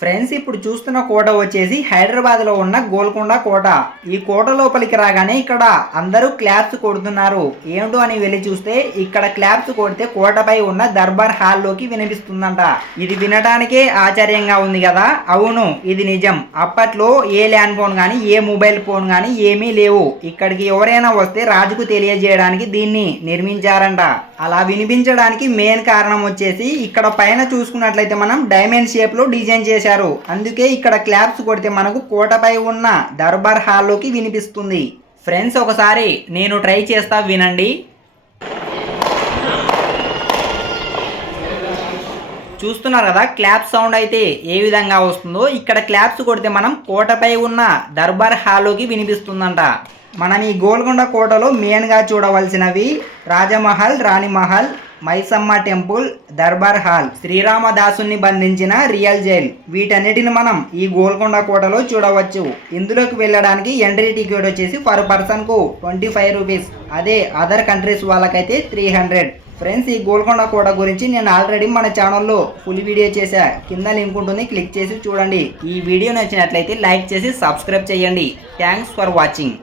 Friends ఇప్పుడు చూస్తున్న కోట వచ్చేసి హైదరాబాద్లో ఉన్న గోల్కొండ కోట. ఈ కోట లోపలికి రాగానే ఇక్కడ అందరూ క్లాప్స్ కొడుతున్నారు. ఏమిటో అని వెళ్ళి చూస్తే ఇక్కడ క్లాప్స్ కొడితే కోటపై ఉన్న దర్బార్ హాల్లోకి వినిపిస్తుందంట. ఇది వినడానికే ఆశ్చర్యంగా ఉంది కదా? అవును ఇది నిజం. అప్పట్లో ఏ ల్యాండ్ ఫోన్ కానీ ఏ మొబైల్ ఫోన్ కానీ ఏమీ లేవు. ఇక్కడికి ఎవరైనా వస్తే రాజుకు తెలియజేయడానికి దీన్ని నిర్మించారంట. అలా వినిపించడానికి మెయిన్ కారణం వచ్చేసి ఇక్కడ పైన చూసుకున్నట్లయితే మనం డైమండ్ షేప్లో డిజైన్ చేశారు. అందుకే ఇక్కడ క్లాప్స్ కొడితే మనకు కోటపై ఉన్న దర్బార్ హాల్లోకి వినిపిస్తుంది. ఫ్రెండ్స్ ఒకసారి నేను ట్రై చేస్తా వినండి. చూస్తున్నారు కదా క్లాప్ సౌండ్ అయితే ఏ విధంగా వస్తుందో. ఇక్కడ క్లాప్స్ కొడితే మనం కోటపై ఉన్న దర్బార్ హాల్లోకి వినిపిస్తుందంట. మనం ఈ గోల్కొండ కోటలో మెయిన్గా చూడవలసినవి రాజమహల్ రాణిమహల్ మైసమ్మ టెంపుల్ దర్బార్ హాల్ శ్రీరామదాసుని బంధించిన రియల్ జైల్. వీటన్నిటిని మనం ఈ గోల్కొండ కోటలో చూడవచ్చు. ఇందులోకి వెళ్ళడానికి ఎంట్రీ టికెట్ వచ్చేసి పర్ పర్సన్కు ట్వంటీ ఫైవ్ రూపీస్. అదే అదర్ కంట్రీస్ వాళ్ళకైతే త్రీ హండ్రెడ్. ఫ్రెండ్స్ ఈ గోల్కొండ కోట గురించి నేను ఆల్రెడీ మన ఛానల్లో ఫుల్ వీడియో చేశా. కింద లింక్ ఉంటుంది క్లిక్ చేసి చూడండి. ఈ వీడియో నచ్చినట్లయితే లైక్ చేసి సబ్స్క్రైబ్ చేయండి. Thanks for watching.